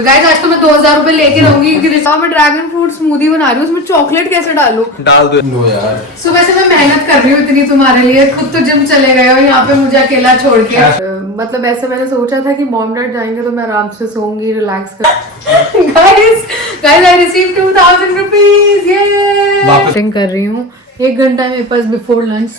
Guys आज तो मैं 2000 रुपए लेके रहूंगी क्योंकि मैं ड्रैगन फ्रूट स्मूदी बना रही हूँ, उसमें चॉकलेट कैसे डालूं? डाल दो यार। सुबह से मैं मेहनत कर रही हूँ इतनी तुम्हारे लिए, खुद तो जिम चले गए हो, यहाँ पे मुझे अकेला छोड़ के। मतलब ऐसे मैंने सोचा था कि मॉम डैड जाएंगे तो मैं आराम से सोऊंगी, रिलैक्स कर। गाइस आई रिसीव 2000 रुपीज, ये कर रही हूँ 1 घंटा मेरे पास before lunch.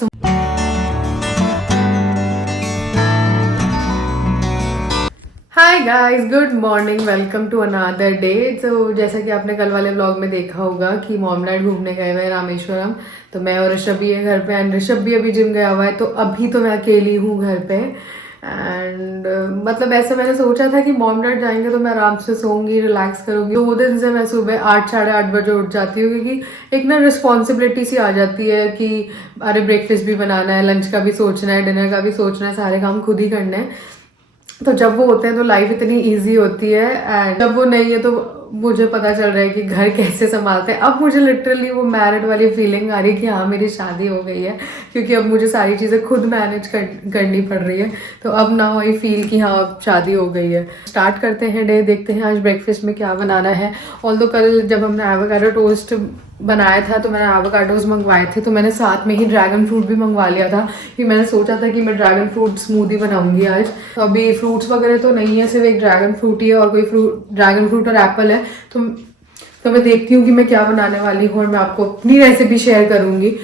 Hi guys, good morning, welcome to another day. तो जैसा कि आपने कल वाले व्लॉग में देखा होगा कि मॉम डैड घूमने गए हुए हैं रामेश्वरम, तो मैं और ऋषभ भी है घर पे एंड ऋषभ भी अभी जिम गया हुआ है, तो अभी तो मैं अकेली हूँ घर पे। एंड मतलब ऐसे मैंने सोचा था कि मॉम डैड जाएंगे तो मैं आराम से सोऊंगी, रिलैक्स करूंगी। 2 दिन से मैं सुबह 8 साढ़े 8 बजे उठ जाती हूँ क्योंकि एक ना रिस्पॉन्सिबिलिटी सी आ जाती है कि अरे ब्रेकफास्ट भी बनाना है, लंच का भी सोचना है, डिनर का भी सोचना है, सारे काम खुद ही करने हैं। तो जब वो होते हैं तो लाइफ इतनी इजी होती है एंड जब वो नहीं है तो मुझे पता चल रहा है कि घर कैसे संभालते हैं। अब मुझे लिटरली वो मैरिड वाली फीलिंग आ रही है कि हाँ मेरी शादी हो गई है, क्योंकि अब मुझे सारी चीज़ें खुद मैनेज करनी पड़ रही है। तो अब ना वही फील कि हाँ अब शादी हो गई है। स्टार्ट करते हैं डे, देखते हैं आज ब्रेकफास्ट में क्या बनाना है। ऑल्दो कल जब हमने एवोकाडो टोस्ट बनाया था तो मैंने एवोकाडोज मंगवाए थे, तो मैंने साथ में ही ड्रैगन फ्रूट भी मंगवा लिया था कि मैंने सोचा था कि मैं ड्रैगन फ्रूट स्मूदी बनाऊंगी आज। तो अभी फ्रूट्स वगैरह तो नहीं है, सिर्फ एक ड्रैगन फ्रूट ही है और कोई ड्रैगन फ्रूट और एप्पल है। तो मैं देखती हूँ कि मैं क्या बनाने वाली हूँ और मैं आपको अपनी रेसिपी शेयर करूंगी।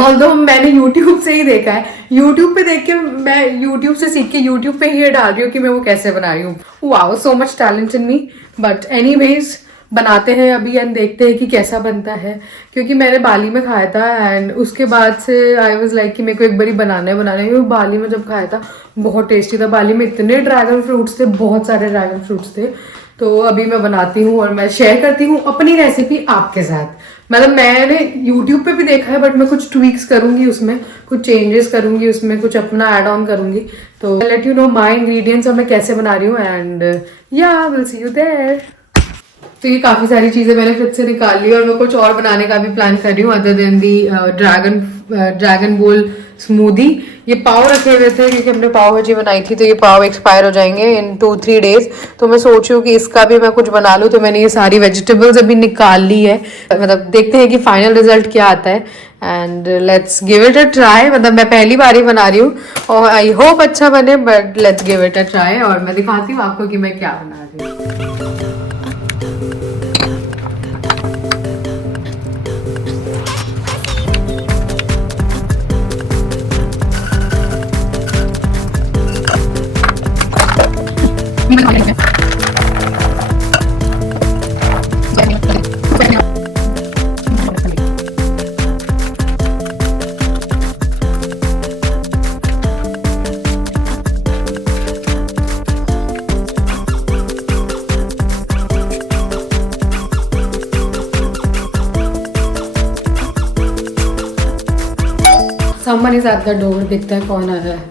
ऑल्दो मैंने YouTube से ही देखा है, YouTube पे देख के मैं YouTube से सीख के YouTube पे ही डाल रही हूँ कि मैं वो कैसे बना रही हूँ। Wow, so much talent in me. But anyways बनाते हैं अभी एंड देखते हैं कि कैसा बनता है, क्योंकि मैंने बाली में खाया था एंड उसके बाद से आई वाज लाइक कि मेरे को एक बारी बनाना है। बाली में जब खाया था बहुत टेस्टी था। बाली में इतने ड्रैगन फ्रूट्स थे, बहुत सारे ड्रैगन फ्रूट्स थे। तो अभी मैं बनाती हूँ और मैं शेयर करती हूँ अपनी रेसिपी आपके साथ। मतलब मैंने यूट्यूब पे भी देखा है बट मैं कुछ ट्वीक्स करूंगी उसमें, कुछ चेंजेस करूंगी उसमें, कुछ अपना ऐड ऑन करूंगी। तो let you know my ingredients और मैं कैसे बना रही हूँ एंड या विल सी यू देयर। तो ये काफ़ी सारी चीज़ें मैंने फ्रिज से निकाल ली और मैं कुछ और बनाने का भी प्लान कर रही हूँ अदर देन दी ड्रैगन बोल स्मूदी। ये पाव रखे हुए थे क्योंकि हमने पाव भाजी बनाई थी, तो ये पाव एक्सपायर हो जाएंगे इन 2-3 डेज। तो मैं सोच रही हूँ कि इसका भी मैं कुछ बना लूँ। तो मैंने ये सारी वेजिटेबल्स अभी निकाल ली है, मतलब देखते हैं कि फाइनल रिजल्ट क्या आता है and let's give it a try. मतलब मैं पहली बार ही बना रही हूँ और आई होप अच्छा बने, but let's give it a try और मैं दिखाती हूँ आपको कि मैं क्या बना रही हूँ। Someone is at the door, देखते हैं कौन आ रहा है।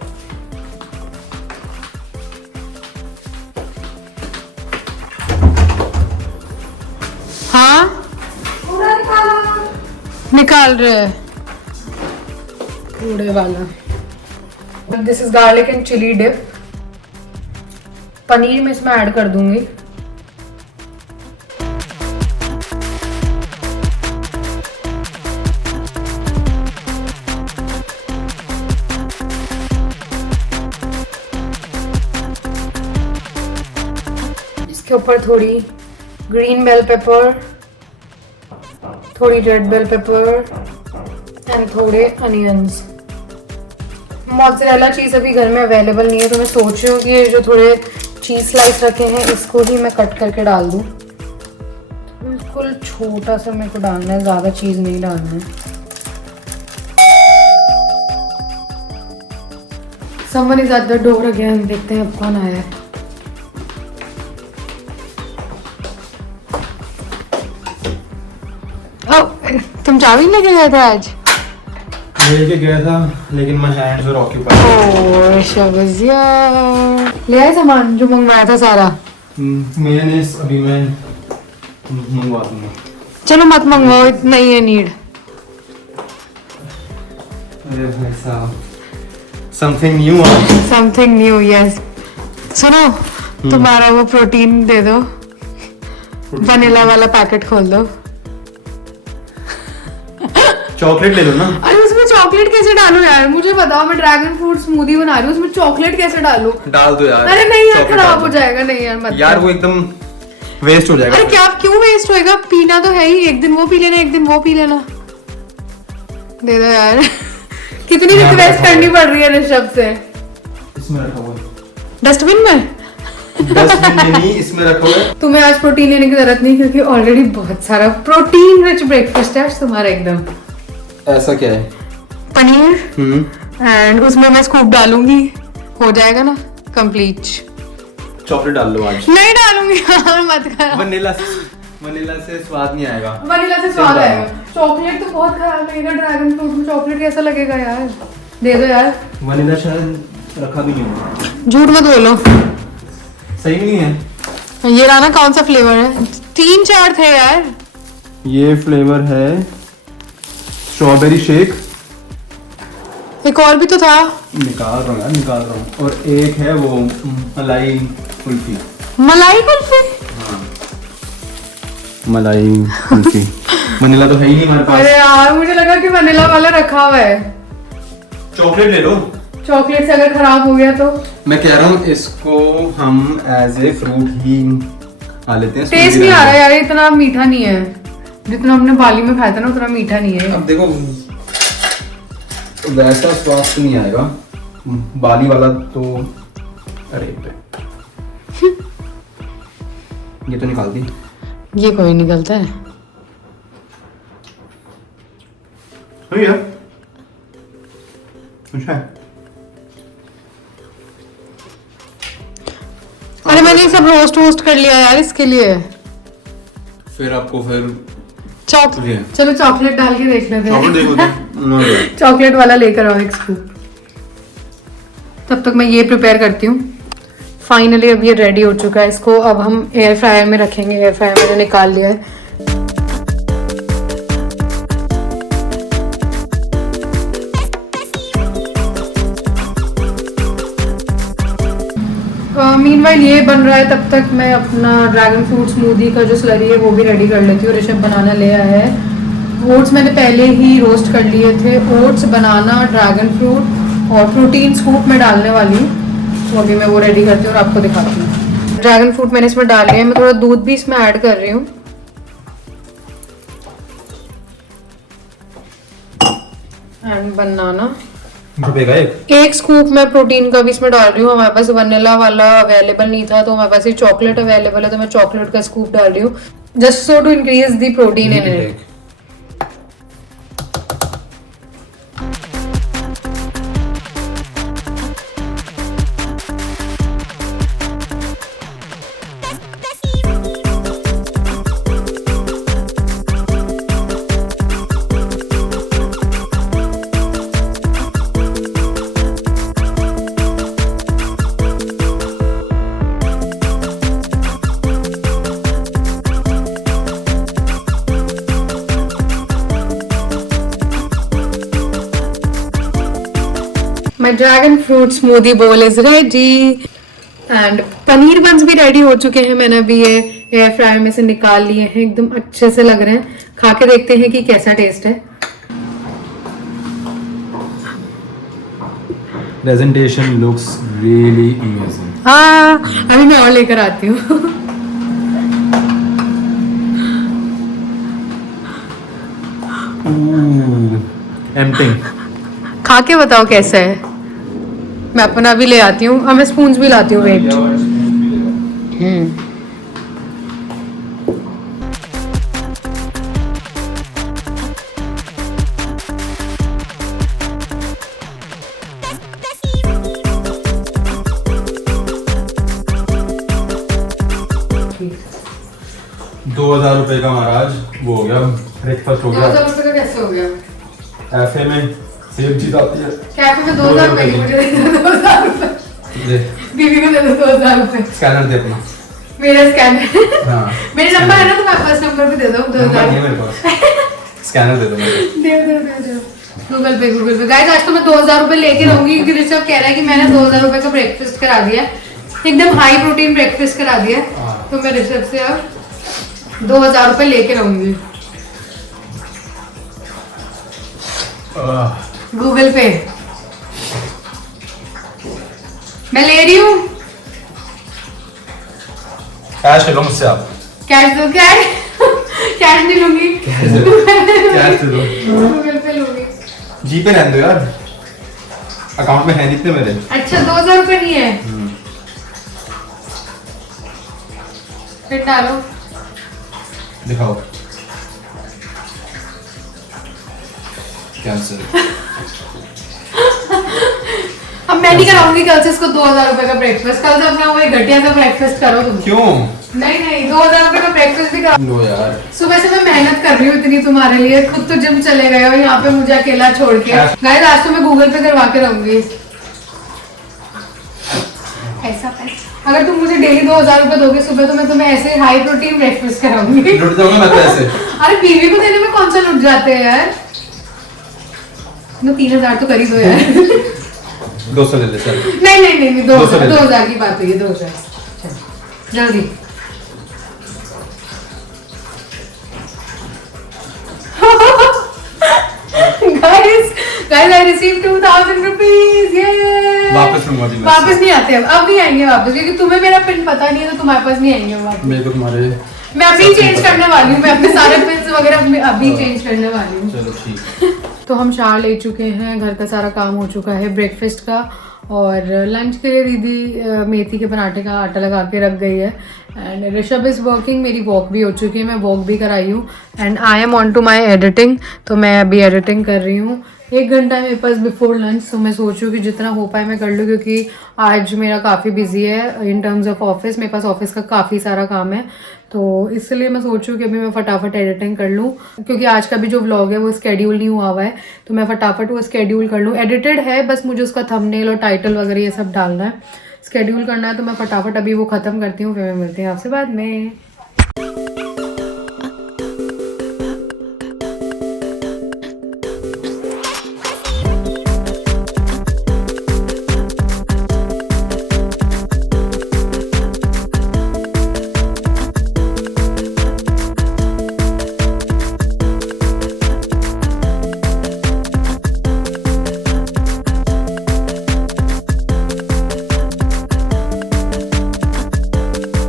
हाँ निकाल रहे हैं कूड़े वाला। This is garlic and chilli dip. Paneer मैं इसमें ऐड कर दूंगी। इसके ऊपर थोड़ी ग्रीन बेल पेपर, थोड़ी रेड बेल पेपर एंड थोड़े अनियंस। मोज़रेला चीज़ अभी घर में अवेलेबल नहीं है, तो मैं सोच रही हूँ कि ये जो थोड़े चीज़ स्लाइस रखे हैं इसको ही मैं कट करके डाल दूँ। बिल्कुल छोटा सा मेरे को डालना है, ज़्यादा चीज़ नहीं डालना है। Someone is at the door again, देखते हैं अब कौन आया है। तुम चाबी लेके गए थे आज? लेके गया था लेकिन मैं हैंड्स वर ऑक्यूपाइड। ले आए सामान जो मंगवाया था सारा? मैंने अभी मैं मंगवा दूंगा। चलो मत मंगवाओ, इतना ही है नीड। अरे भाई साहब, समथिंग न्यू, यस। सुनो तुम्हारा वो प्रोटीन दे दो वनीला वाला पैकेट खोल दो। चॉकलेट ले लो ना। अरे उसमें चॉकलेट कैसे डालूं यार, मुझे बताओ। मैं ड्रैगन फ्रूट स्मूदी बना रही हूँ, उसमें चॉकलेट कैसे डालूं? डाल दो यार। अरे नहीं यार, chocolate खराब डाल हो दो। जाएगा। नहीं यार मत यार वो एकदम वेस्ट हो जाएगा। अरे क्या, क्यों वेस्ट होएगा? पीना तो है ही, एक दिन वो पी लेना, एक दिन वो पी लेना। दे दो यार। कितनी यहाँ पे रिक्वेस्ट रखा करनी हुआ है। पड़ रही है ऋषभ से। इसमें रखा हुआ है। डस्टबिन में? डस्टबिन में नहीं, इसमें रखा हुआ है। तुम्हें आज प्रोटीन लेने की जरूरत नहीं, क्योंकि ऑलरेडी बहुत सारा प्रोटीन रिच ब्रेकफास्ट है आज तुम्हारा एकदम। ऐसा क्या है? पनीर एंड उसमें मैं स्कूप डालूंगी, हो जाएगा ना कंप्लीट। चॉकलेट डाल लो आज। नहीं डालूंगी यार, मत कर। वनीला से स्वाद नहीं आएगा। वनीला से स्वाद आएगा। चॉकलेट तो बहुत खराब लगेगा, ड्रैगन फ्रूट में चॉकलेट कैसा लगेगा यार? दे दो यार। वनीला शायद रखा भी नहीं होगा। झूठ मत बोलो। सही नहीं है। ये रहा ना, कौन सा फ्लेवर है? 3-4 थे यार। ये फ्लेवर है स्ट्रॉबेरी शेक। एक और भी तो था। निकाल रहा हूँ। और एक है वो मलाई कुल्फी। मलाई कुल्फी? मलाई कुल्फी। वनीला तो है ही नहीं हमारे अरे पास। यार, मुझे लगा कि वनीला वाला रखा हुआ है। चॉकलेट ले लो। चॉकलेट से अगर खराब हो गया तो? मैं कह रहा हूँ इसको हम एज ए फ्रूट ही खा लेते हैं। टेस्ट नहीं आ रहा यार, इतना मीठा नहीं है जितना हमने बाली में खाया था ना, उतना मीठा नहीं है। अब देखो वैसा स्वाद तो नहीं आएगा बाली वाला तो। अरे ये तो निकाल दी। ये कोई निकलता है? भैया अच्छा है। अरे मैंने ये सब रोस्ट कर लिया यार इसके लिए। फिर आपको फिर चलो चॉकलेट डाल के देख लेते हैं। देखो चॉकलेट वाला लेकर आओ एक स्कूप। तब तक मैं ये प्रिपेयर करती हूँ। फाइनली अब ये रेडी हो चुका है। इसको अब हम एयर फ्रायर में रखेंगे। एयर फ्रायर मैंने निकाल लिया है। मीनवाइल ये बन रहा है, तब तक मैं अपना ड्रैगन फ्रूट स्मूदी का जो स्लरी है वो भी रेडी कर लेती हूँ। ऋषभ बनाना ले आया है। ओट्स मैंने पहले ही रोस्ट कर लिए थे। ओट्स, बनाना, ड्रैगन फ्रूट और प्रोटीन स्कूप में डालने वाली हूँ, तो अभी मैं वो रेडी करती हूँ और आपको दिखाती हूँ। ड्रैगन फ्रूट मैंने इसमें डाल लिया है। मैं थोड़ा दूध भी इसमें ऐड कर रही हूँ। एंड बनाना एक स्कूप में प्रोटीन का भी इसमें डाल रही हूँ। हमारे पास वनीला वाला अवेलेबल नहीं था, तो हमारे पास ये चॉकलेट अवेलेबल है, तो मैं चॉकलेट का स्कूप डाल रही हूँ, just so to increase the protein in it. My dragon fruit smoothie bowl is ready and paneer buns भी रेडी हो चुके हैं। मैंने अभी ये एयर फ्रायर में से निकाल लिए हैं, एकदम अच्छे से लग रहे हैं। खा के देखते हैं कि कैसा टेस्ट है। Presentation looks really amazing. हाँ, अभी मैं और लेकर आती हूँ। एम्प्टिंग। खा के बताओ कैसा है। मैं अपना भी ले आती हूँ। मैं स्पून्स भी लाती हूँ। वेट। ₹2000 का महाराज वो हो गया, ब्रेकफास्ट हो गया। 2000 रुपए का कैसे हो गया? ऐसे में सेब जीत आती है। कैफे में 2000 रुपए की मुझे दे दो 2000 रुपए। दे बीवी को दे दो 2000 रुपए। स्कैनर दे अपना। मेरा स्कैनर। हाँ मेरे नंबर है ना, तुम्हारे पास नंबर भी दे दो। 2000 नहीं है मेरे पास। स्कैनर दे दो मुझे। दे गूगल पे। गाइस आज तो मैं 2000 रुपए लेके रहूंगी, क्योंकि ऋषभ कह रहा है कि मैंने 2000 रुपए का ब्रेकफास्ट करा दिया, एकदम हाई प्रोटीन ब्रेकफास्ट करा दिया। तो मैं ऋषभ से अब 2,000 रुपए लेके रहूंगी गूगल पे। मैं ले रही हूँ। कैश ले लो मुझसे आप। कैश दो। कैश नहीं लूंगी। कैश दे दो। गूगल पे लूंगी। जी पे रहने दो यार, अकाउंट में है नहीं इतने मेरे। अच्छा 2,000 रुपए नहीं है, फिर डालो। दिखाओ। कैंसिल। अब मैं नहीं कराऊंगी कल से इसको 2,000 रुपए का ब्रेकफास्ट। कल से अपना वो एक घटिया सा ब्रेकफास्ट करो तुम। क्यों? नहीं 2,000 रुपए का ब्रेकफास्ट भी करो। लो यार, सुबह से मैं मेहनत कर रही हूँ इतनी तुम्हारे लिए, खुद तो जिम चले गए हो, यहाँ पे मुझे अकेला छोड़ के। गाइस आज तो मैं गूगल पे करवा के रहूंगी ऐसा पैसा। अगर तुम मुझे डेली 2,000 रुपए दोगे सुबह तो मैं तुम्हें ऐसे हाई प्रोटीन ब्रेकफास्ट कराऊंगी। लुट जाऊंगा मैं तो ऐसे। अरे बीवी को देने में कौन सा लुट जाते हैं यार। 3,000 तो कर ही दो यार। 200 ले ले चल। नहीं 200 2,000 की बात हुई है। 2,000 जल्दी। guys I received 2,000 rupees। वापस लूंगा जी मैं। वापस नहीं आते अब नहीं आएंगे वापस, क्योंकि तुम्हें मेरा पिन पता नहीं है तो तुम्हारे पास नहीं आएंगे वापस। मेरे को तुम्हारे मैं अभी चेंज करने वाली हूँ, मैं अपने सारे पिन्स वगैरह अभी चेंज करने वाली हूँ। चलो ठीक। तो हम शार ले चुके हैं, घर का सारा काम हो चुका है ब्रेकफास्ट का, और लंच के लिए दीदी मेथी के पराठे का आटा लगा के रख गई है। एंड ऋषभ इज़ वर्किंग, मेरी वॉक भी हो चुकी है, मैं वॉक भी कराई हूँ। And I am on to my editing, तो मैं अभी एडिटिंग कर रही हूँ। 1 घंटा है मेरे पास बिफोर लंच, तो मैं सोच रही हूँ कि जितना हो पाए मैं कर लूँ, क्योंकि आज मेरा काफ़ी बिजी है इन टर्म्स ऑफ ऑफिस। मेरे पास ऑफिस का काफ़ी सारा काम है, तो इसलिए मैं सोच रही हूँ कि अभी मैं फटाफट एडिटिंग कर लूँ, क्योंकि आज का भी जो व्लॉग है वो स्केड्यूल नहीं हुआ है, तो मैं फटाफट वो स्केड्यूल कर लूँ। एडिटेड है, बस मुझे उसका थंबनेल और टाइटल वगैरह ये सब डालना है, स्केड्यूल करना है, तो मैं फटाफट अभी वो ख़त्म करती हूँ, फिर मैं मिलती हूँ आपसे बाद में।